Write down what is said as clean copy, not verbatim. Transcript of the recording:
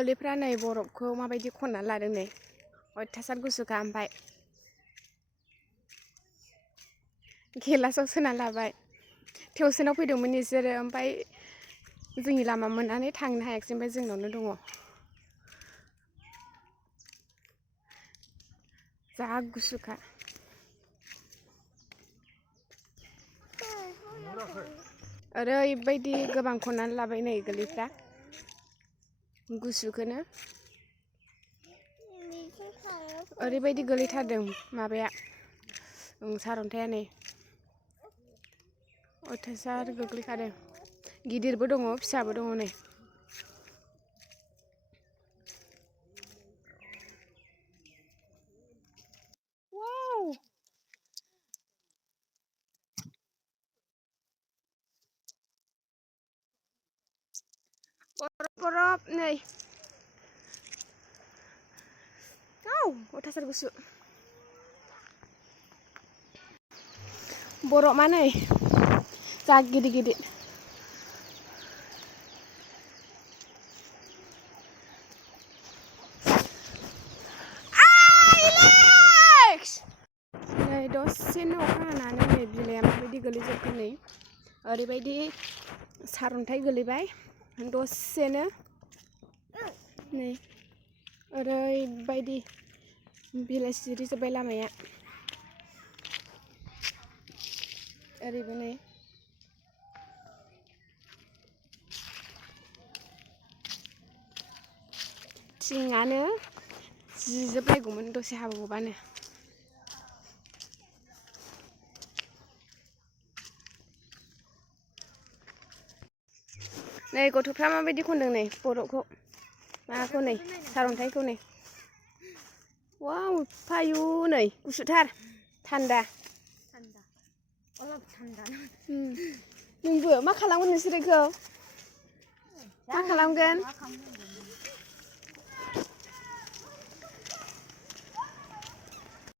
गोरलैफ्रा नै बरफखौ माबायदि खननानै लादों नै अयथासार गुसुखा ओमफ्राय गिलासाव सोना लाबाय टेवसनाव फैदोंमोन बिसोरो ओमफ्राय जोंनि लामा मोननानै थांनो हायाखिसै ओमफ्राय जोंनावनो दङ जा गुसुखा ओरैबायदि गोबां खननानै लाबाय नै गोरलैफ्रा गुसुखौनो ओरैबायदि गोलैथारदों माबाया सारअन्थाइआ नै अयथासार गोग्लैखादों गिदिरबो दङ फिसाबो दङ नै वाव बरफ नै अयथासार गुसु बरफआ नै जा गिदिर गिदिर नै दसेनो अखा हानानै नै बिलाइआ माबायदि गोलैजोबखो नै ओरैबायदि सारअन्थाइ गोलैबाय दसेनो नै ओरैबायदि बिलाइ सिरिजोब्बाय लामाया ओरैबो नै थिङानो जिजोबलायगौमोन दसे हाबावबानो नै गथ'फ्रा माबायदि खनदों नै बरफखौ माबाखौ नै सारअन्थाइखौ नै वाव फायु नै गुसुथार थान्दा नोंबो मा खालामगोन नोंसोरो बेखौ मा खालामगोन